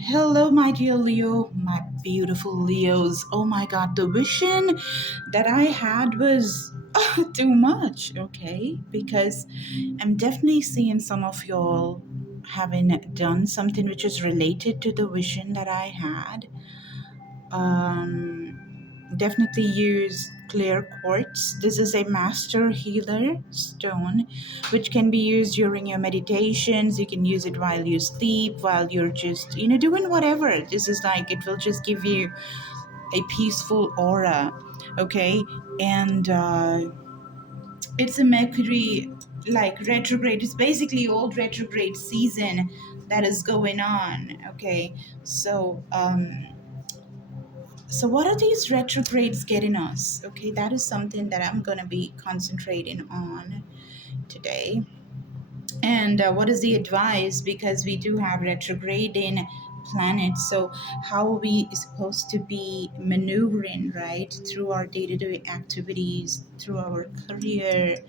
Hello, my dear Leo, my beautiful Leos. Oh my god, the vision that I had was too much, okay? Because I'm definitely seeing some of y'all having done something which is related to the vision that I had. Definitely use clear quartz. This is a master healer stone which can be used during your meditations. You can use it while you sleep, while you're just doing whatever. This is like it will just give you a peaceful aura, okay? And it's a Mercury like retrograde. It's basically old retrograde season that is going on, okay? So what are these retrogrades getting us? Okay, that is something that I'm going to be concentrating on today. And what is the advice? Because we do have retrograding planets. So, how are we supposed to be maneuvering, right, through our day to day activities, through our career,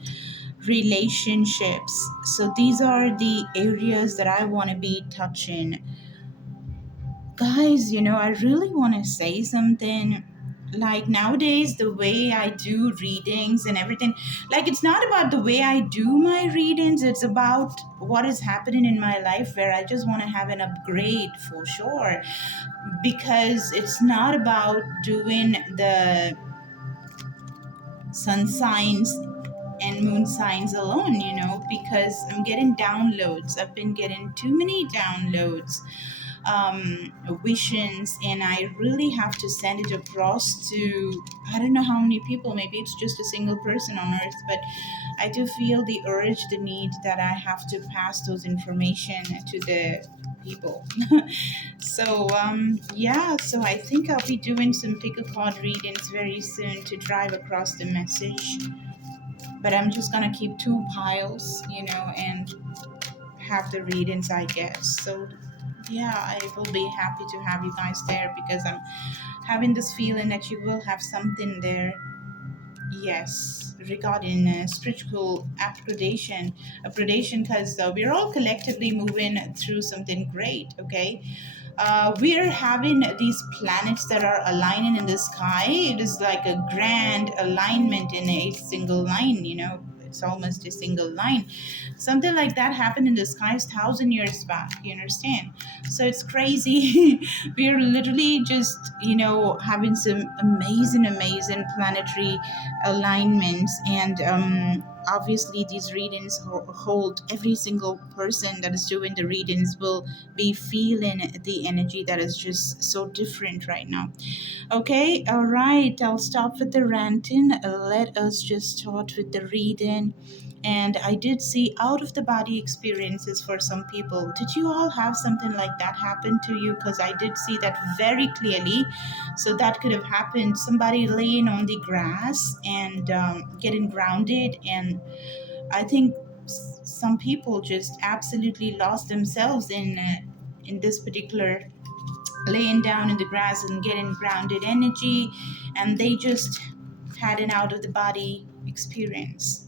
relationships? So, these are the areas that I want to be touching. Guys, I really want to say something. Like nowadays, the way I do readings and everything, like it's not about the way I do my readings, it's about what is happening in my life where I just want to have an upgrade for sure. Because it's not about doing the sun signs and moon signs alone, because I'm getting downloads. I've been getting too many downloads, visions, and I really have to send it across to I don't know how many people. Maybe it's just a single person on earth, but I do feel the urge, the need that I have to pass those information to the people. So I think I'll be doing some pick a card readings very soon to drive across the message, but I'm just gonna keep two piles, and have the readings, I guess. So, yeah, I will be happy to have you guys there because I'm having this feeling that you will have something there. Yes, regarding spiritual upgradation, because we're all collectively moving through something great. Okay, we're having these planets that are aligning in the sky. It is like a grand alignment in a single line, it's almost a single line. Something like that happened in the skies 1,000 years back, you understand? So it's crazy. We're literally just, having some amazing planetary alignments. And obviously, these readings hold every single person that is doing the readings will be feeling the energy that is just so different right now. Okay, all right, I'll stop with the ranting. Let us just start with the reading. And I did see out of the body experiences for some people. Did you all have something like that happen to you? Because I did see that very clearly. So that could have happened. Somebody laying on the grass and getting grounded. And I think some people just absolutely lost themselves in this particular laying down in the grass and getting grounded energy, and they just had an out of the body experience.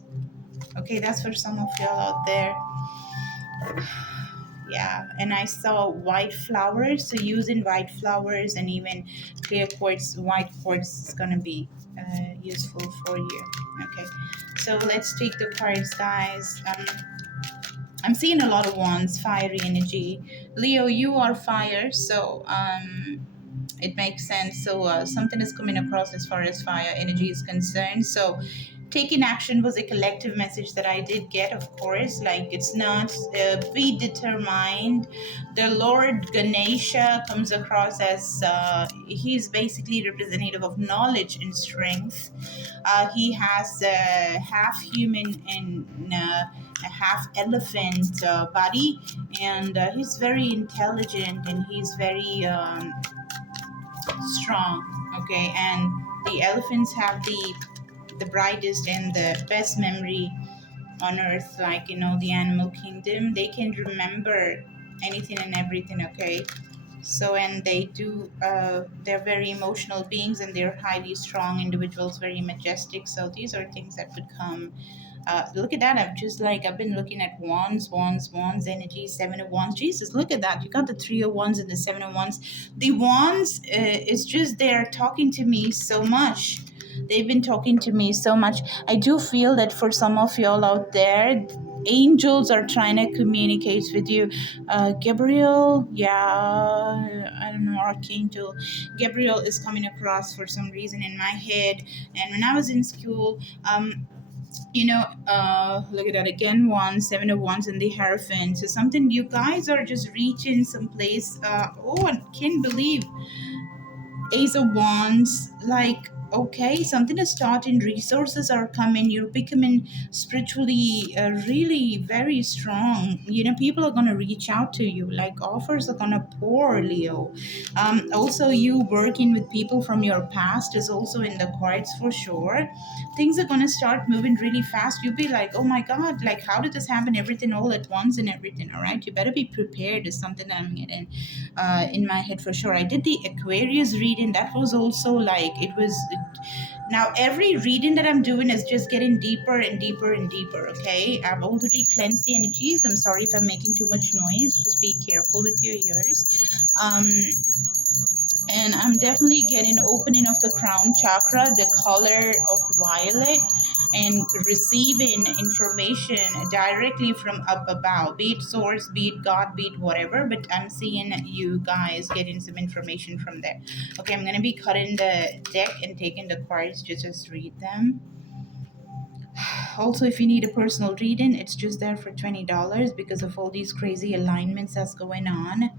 Okay, that's for some of y'all out there. Yeah, and I saw white flowers, so using white flowers and even clear quartz, white quartz is gonna be useful for you. Okay, so let's take the cards, guys. I'm seeing a lot of wands, fiery energy. Leo, you are fire, so it makes sense. So something is coming across as far as fire energy is concerned. So taking action was a collective message that I did get, of course. Like it's not be determined. The Lord Ganesha comes across as he's basically representative of knowledge and strength. He has half human and a half elephant body, and he's very intelligent and he's very strong. Okay, and the elephants have the brightest and the best memory on earth, like the animal kingdom. They can remember anything and everything. Okay, so and they do they're very emotional beings and they're highly strong individuals, very majestic. So these are things that could come Look at that. I've been looking at wands energy, 7 of wands. Jesus, look at that. You got the 3 of wands and the 7 of wands. The wands is just they're talking to me so much. They've been talking to me so much. I do feel that for some of y'all out there, angels are trying to communicate with you. Gabriel, yeah, I don't know, Archangel. Gabriel is coming across for some reason in my head. And when I was in school, look at that again, 7 of wands and the Hierophant. So something you guys are just reaching some place. Oh, I can't believe Ace of Wands, like, okay, something is starting, resources are coming, you're becoming spiritually really very strong. People are going to reach out to you, like offers are going to pour, Leo. Also, you working with people from your past is also in the cards for sure. Things are going to start moving really fast. You'll be like, oh my God, like, how did this happen? Everything all at once and everything, all right? You better be prepared, is something that I'm getting in my head for sure. I did the Aquarius reading. That was also like now every reading that I'm doing is just getting deeper and deeper and deeper. Okay, I've already cleansed the energies. I'm sorry if I'm making too much noise. Just be careful with your ears. And I'm definitely getting opening of the crown chakra, the color of violet, and receiving information directly from up above, be it source, be it God, be it whatever. But I'm seeing you guys getting some information from there. Okay, I'm gonna be cutting the deck and taking the cards just read them. Also, if you need a personal reading, it's just there for $20 because of all these crazy alignments that's going on.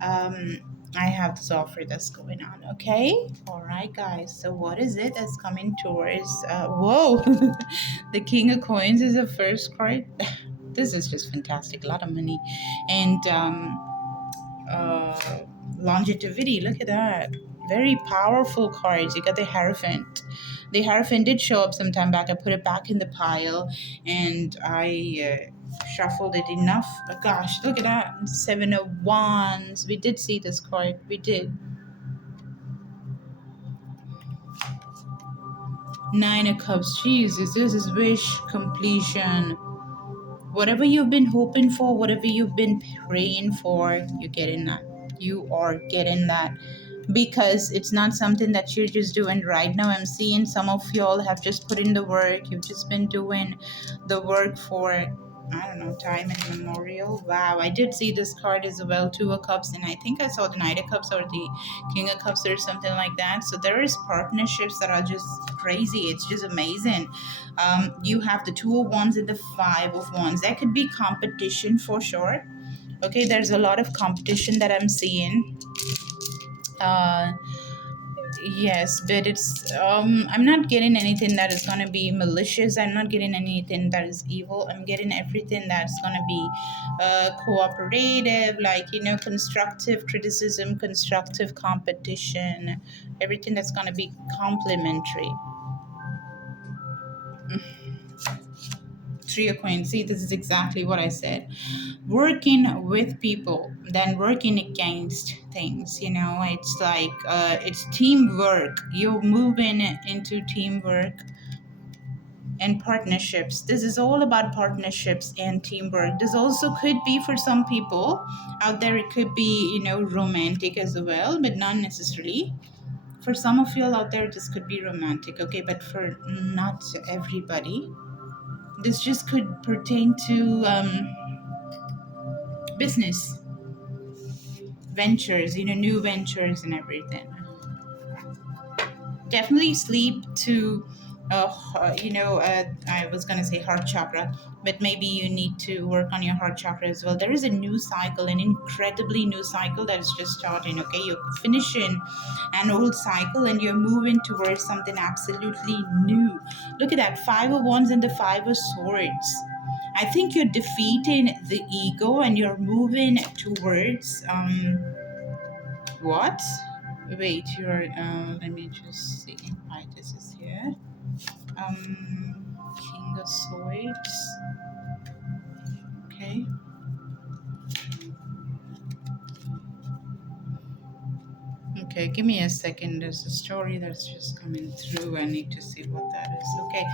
um I have this offer that's going on. Okay, all right, guys, so what is it that's coming towards whoa. The King of Coins is the first card. This is just fantastic, a lot of money. And uh longevity, look at that, very powerful cards. You got the Hierophant. The Hierophant did show up some time back. I put it back in the pile and I shuffled it enough. But gosh, look at that, 7 of wands. We did see this card, we did. 9 of cups. Jesus, this is wish completion. Whatever you've been hoping for, whatever you've been praying for, you're getting that. You are getting that because it's not something that you're just doing right now. I'm seeing some of y'all have just put in the work. You've just been doing the work for, I don't know, time and memorial. Wow, I did see this card as well, 2 of cups, and I think I saw the Knight of Cups or the King of Cups or something like that. So there is partnerships that are just crazy. It's just amazing. You have the 2 of wands and the 5 of wands. There could be competition for sure. Okay, there's a lot of competition that I'm seeing. uh yes, but it's I'm not getting anything that is going to be malicious. I'm not getting anything that is evil. I'm getting everything that's going to be cooperative, like, constructive criticism, constructive competition, everything that's going to be complementary. 3 of coins. See, this is exactly what I said. Working with people than working against things. It's like it's teamwork. You're moving into teamwork and partnerships. This is all about partnerships and teamwork. This also could be for some people out there. It could be, romantic as well, but not necessarily. For some of you out there, this could be romantic, okay, but for not everybody. This just could pertain to business ventures, new ventures and everything. Definitely sleep to, I was going to say heart chakra, but maybe you need to work on your heart chakra as well. There is a new cycle, an incredibly new cycle that is just starting, okay? You're finishing an old cycle and you're moving towards something absolutely new. Look at that, 5 of wands and the 5 of swords. I think you're defeating the ego and you're moving towards what? Wait, you're let me just see why this is here. King of Swords. Okay. Okay, give me a second. There's a story that's just coming through. I need to see what that works. Okay,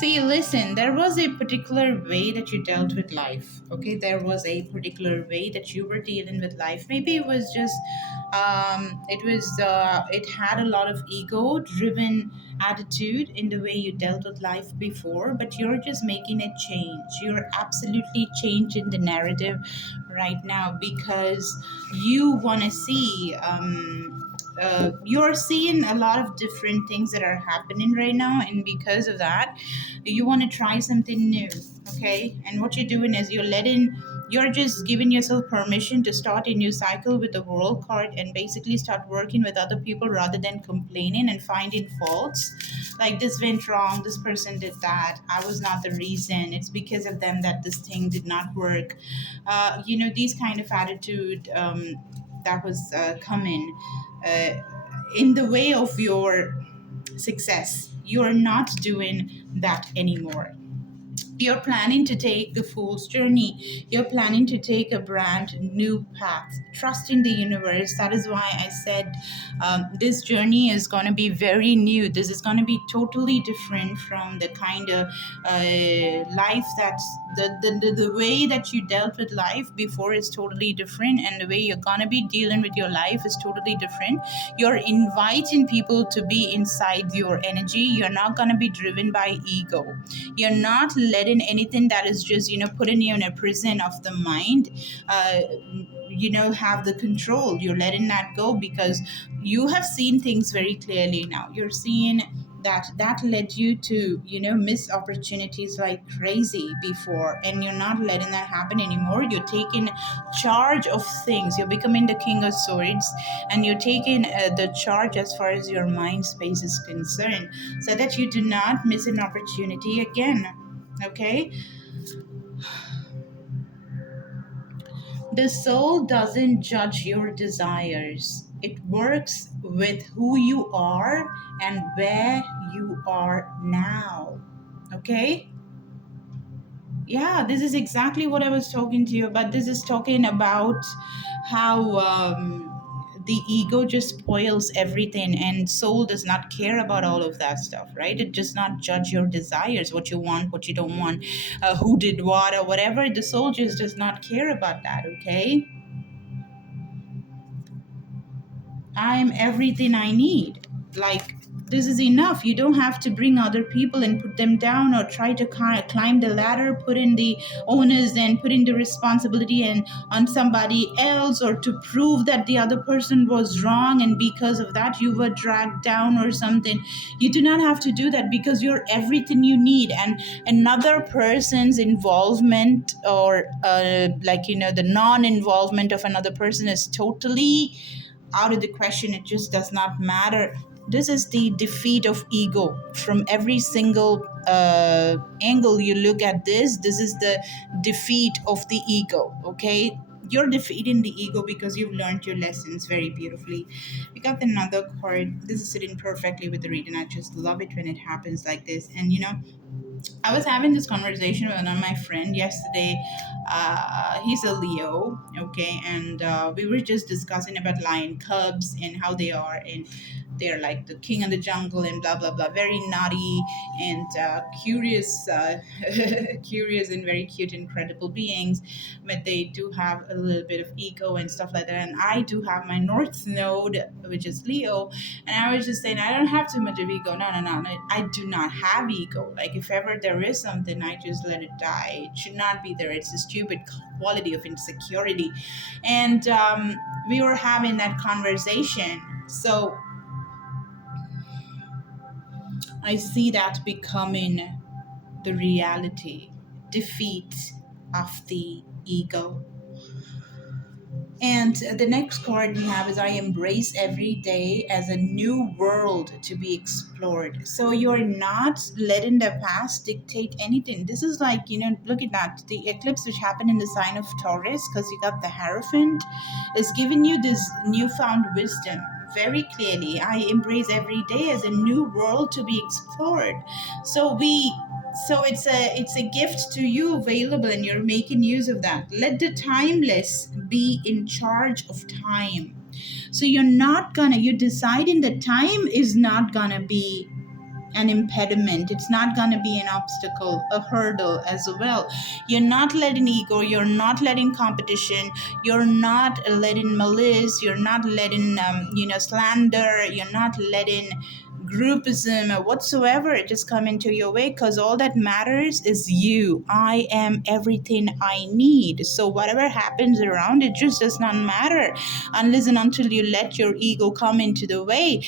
see, listen, there was a particular way that you dealt with life. Okay, there was a particular way that you were dealing with life. Maybe it was just it had a lot of ego driven attitude in the way you dealt with life before, but you're just making a change. You're absolutely changing the narrative right now because you want to see you're seeing a lot of different things that are happening right now, and because of that you want to try something new. Okay, and what you're doing is you're just giving yourself permission to start a new cycle with the world card and basically start working with other people rather than complaining and finding faults, like this went wrong, this person did that, I was not the reason, it's because of them that this thing did not work. These kind of attitude that was coming uh, in the way of your success. You're not doing that anymore. You're planning to take the fool's journey. You're planning to take a brand new path. Trust in the universe. That is why I said this journey is going to be very new. This is going to be totally different from the kind of life that's the way that you dealt with life before is totally different, and the way you're going to be dealing with your life is totally different. You're inviting people to be inside your energy. You're not going to be driven by ego. You're not letting anything that is just putting you in a prison of the mind uh, have the control. You're letting that go because you have seen things very clearly now. You're seeing that led you to miss opportunities like crazy before, and you're not letting that happen anymore. You're taking charge of things. You're becoming the king of swords, and you're taking the charge as far as your mind space is concerned, so that you do not miss an opportunity again. Okay, the soul doesn't judge your desires. It works with who you are and where you are now. Okay? Yeah, this is exactly what I was talking to you about. This is talking about how the ego just spoils everything, and soul does not care about all of that stuff, right? It does not judge your desires, what you want, what you don't want, who did what, or whatever. The soul just does not care about that, okay? I'm everything I need. Like, this is enough. You don't have to bring other people and put them down, or try to climb the ladder, put in the onus and put in the responsibility and on somebody else, or to prove that the other person was wrong and because of that you were dragged down or something. You do not have to do that because you're everything you need, and another person's involvement or the non-involvement of another person is totally out of the question. It just does not matter. This is the defeat of ego from every single angle you look at this is the defeat of the ego. Okay, you're defeating the ego because you've learned your lessons very beautifully. We got another card. This is sitting perfectly with the reading. I just love it when it happens like this. And I was having this conversation with one of my friend yesterday. He's a Leo, okay, and we were just discussing about lion cubs and how they are, and they're like the king of the jungle and blah blah blah, very naughty and curious, curious and very cute, incredible beings, but they do have a little bit of ego and stuff like that. And I do have my North Node, which is Leo, and I was just saying, I don't have too much of ego. No, no, no. I do not have ego. Like, if ever there is something, I just let it die. It should not be there. It's a stupid quality of insecurity. And we were having that conversation. So I see that becoming the reality, defeat of the ego. And the next card we have is I embrace every day as a new world to be explored. So you're not letting the past dictate anything. This is like, look at that. The eclipse which happened in the sign of Taurus, because you got the Hierophant, is giving you this newfound wisdom. Very clearly, I embrace every day as a new world to be explored. So it's a gift to you available, and you're making use of that. Let the timeless be in charge of time. So you're deciding that time is not gonna be an impediment. It's not going to be an obstacle, a hurdle as well. You're not letting ego, you're not letting competition, you're not letting malice, you're not letting slander, you're not letting groupism or whatsoever just come into your way, because all that matters is you. I am everything I need. So whatever happens around, it just does not matter unless and until you let your ego come into the way,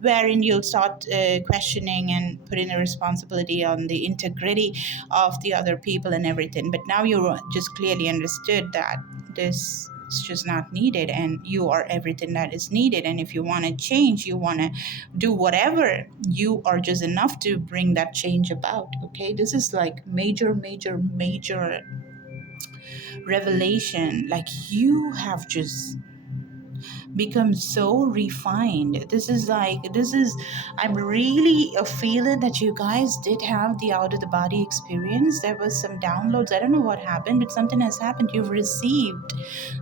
wherein you'll start questioning and putting the responsibility on the integrity of the other people and everything. But now you just clearly understood that this is just not needed, and you are everything that is needed. And if you want to change, you want to do whatever, you are just enough to bring that change about. Okay, this is like major, major, major revelation. Like, you have just become so refined. I'm really feeling that you guys did have the out of the body experience. There was some downloads. I don't know what happened, but something has happened. You've received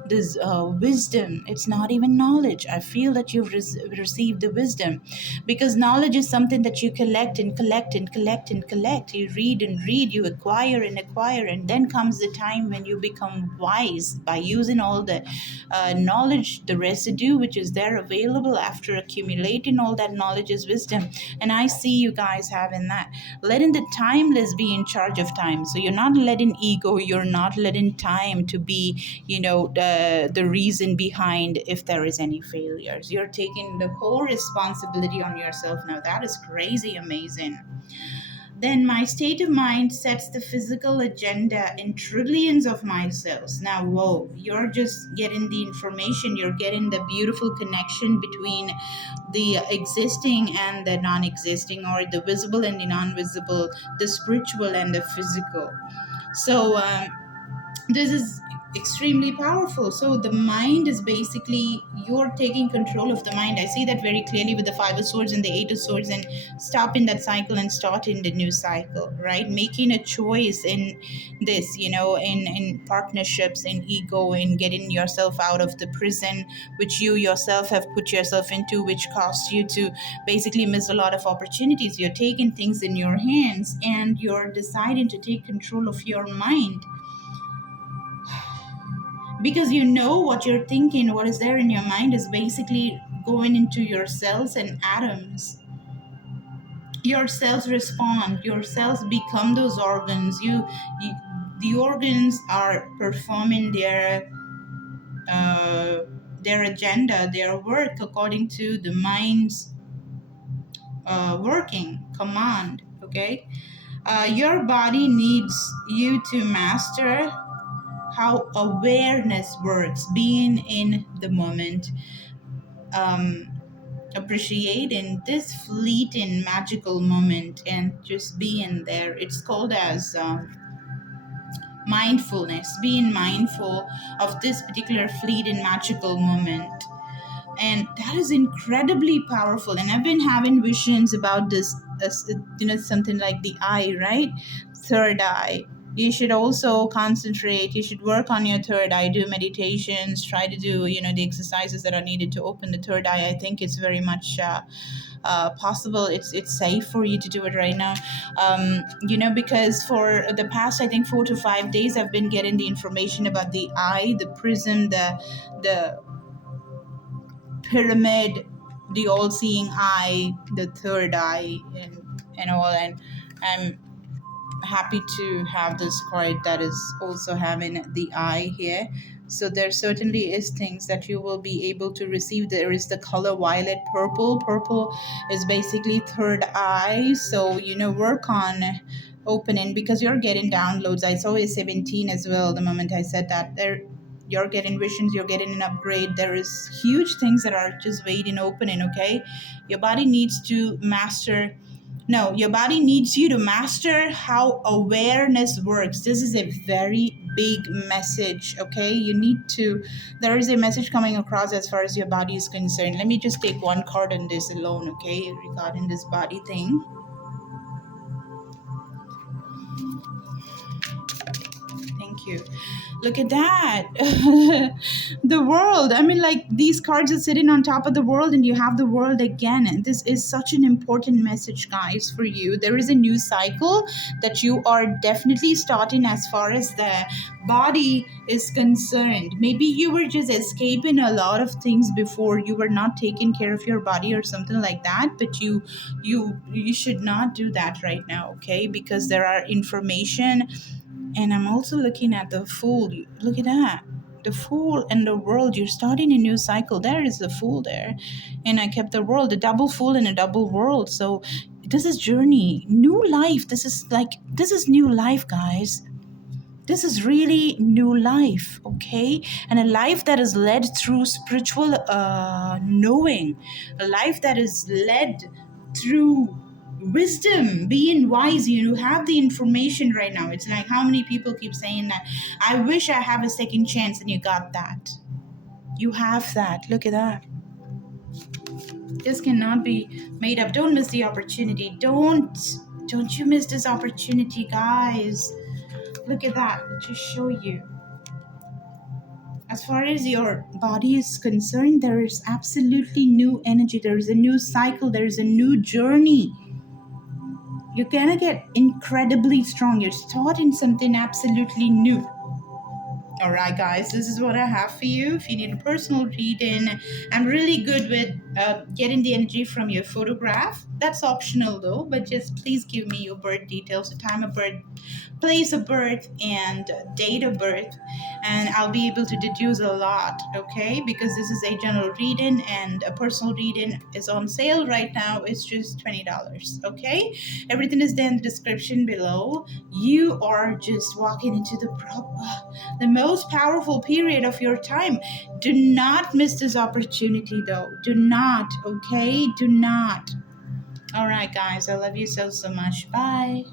this wisdom. It's not even knowledge. I feel that you've received the wisdom, because knowledge is something that you collect and collect and collect and collect. You read and read, you acquire and acquire, and then comes the time when you become wise by using all the knowledge, the residue which is there available after accumulating all that knowledge is wisdom. And I see you guys having that, letting the timeless be in charge of time. So you're not letting ego, you're not letting time to be, the reason behind if there is any failures. You're taking the whole responsibility on yourself now. That is crazy amazing. Then my state of mind sets the physical agenda in trillions of my cells. Now, whoa, you're just getting the information, you're getting the beautiful connection between the existing and the non existing, or the visible and the non visible, the spiritual and the physical. So, this is extremely powerful. So the mind is basically, you're taking control of the mind. I see that very clearly with the Five of Swords and the Eight of Swords, and stopping that cycle and starting the new cycle, right? Making a choice in this, in partnerships, in ego, in getting yourself out of the prison which you yourself have put yourself into, which cost you to basically miss a lot of opportunities. You're taking things in your hands and you're deciding to take control of your mind, because you know what you're thinking, what is there in your mind is basically going into your cells and atoms. Your cells respond, your cells become those organs. You the organs are performing their agenda, their work according to the mind's working command. Okay, your body needs you to master how awareness works, being in the moment, um, appreciating this fleeting magical moment and just being there. It's called as mindfulness, being mindful of this particular fleeting magical moment. And that is incredibly powerful. And I've been having visions about this, something like the eye, right? Third eye. You should also concentrate, you should work on your third eye, do meditations, try to do the exercises that are needed to open the third eye. I think it's very much possible. It's safe for you to do it right now, because for the past, I think, 4 to 5 days, I've been getting the information about the eye, the prism, the pyramid, the all-seeing eye, the third eye, and all. And I'm happy to have this card that is also having the eye here. So there certainly is things that you will be able to receive. There is the color violet, purple. Purple is basically third eye. So work on opening, because you're getting downloads. I saw a 17 as well the moment I said that. You're getting visions, you're getting an upgrade. There is huge things that are just waiting opening. Okay, your body needs to master, no, your body needs you to master how awareness works. This is a very big message. Okay, there is a message coming across as far as your body is concerned. Let me just take one card on this alone. Okay, regarding this body thing. Thank you. Look at that. The world. I mean, like, these cards are sitting on top of the world, and you have the world again. And this is such an important message, guys, for you. There is a new cycle that you are definitely starting as far as the body is concerned. Maybe you were just escaping a lot of things before. You were not taking care of your body or something like that, but you should not do that right now, okay? Because there are information. And I'm also looking at the Fool. Look at that. The Fool and the World. You're starting a new cycle. There is the Fool there. And I kept the World, a double Fool and a double World. So this is journey, new life. This is new life, guys. This is really new life, okay? And a life that is led through spiritual knowing, a life that is led through wisdom, being wise. You have the information right now. It's like, how many people keep saying that I wish I have a second chance, and you got that. You have that. Look at that. This cannot be made up. Don't miss the opportunity. Don't you miss this opportunity, guys. Look at that, to show you. As far as your body is concerned, there is absolutely new energy. There is a new cycle. There is a new journey. You're gonna get incredibly strong. You're starting something absolutely new. All right, guys, this is what I have for you. If you need a personal reading, I'm really good with getting the energy from your photograph. That's optional though, but just please give me your birth details, the time of birth, place of birth, and date of birth, and I'll be able to deduce a lot, okay? Because this is a general reading, and a personal reading is on sale right now. It's just $20, okay? Everything is there in the description below. You are just walking into the most powerful period of your time. Do not miss this opportunity, though. Do not, okay? Do not. All right, guys, I love you so much. Bye.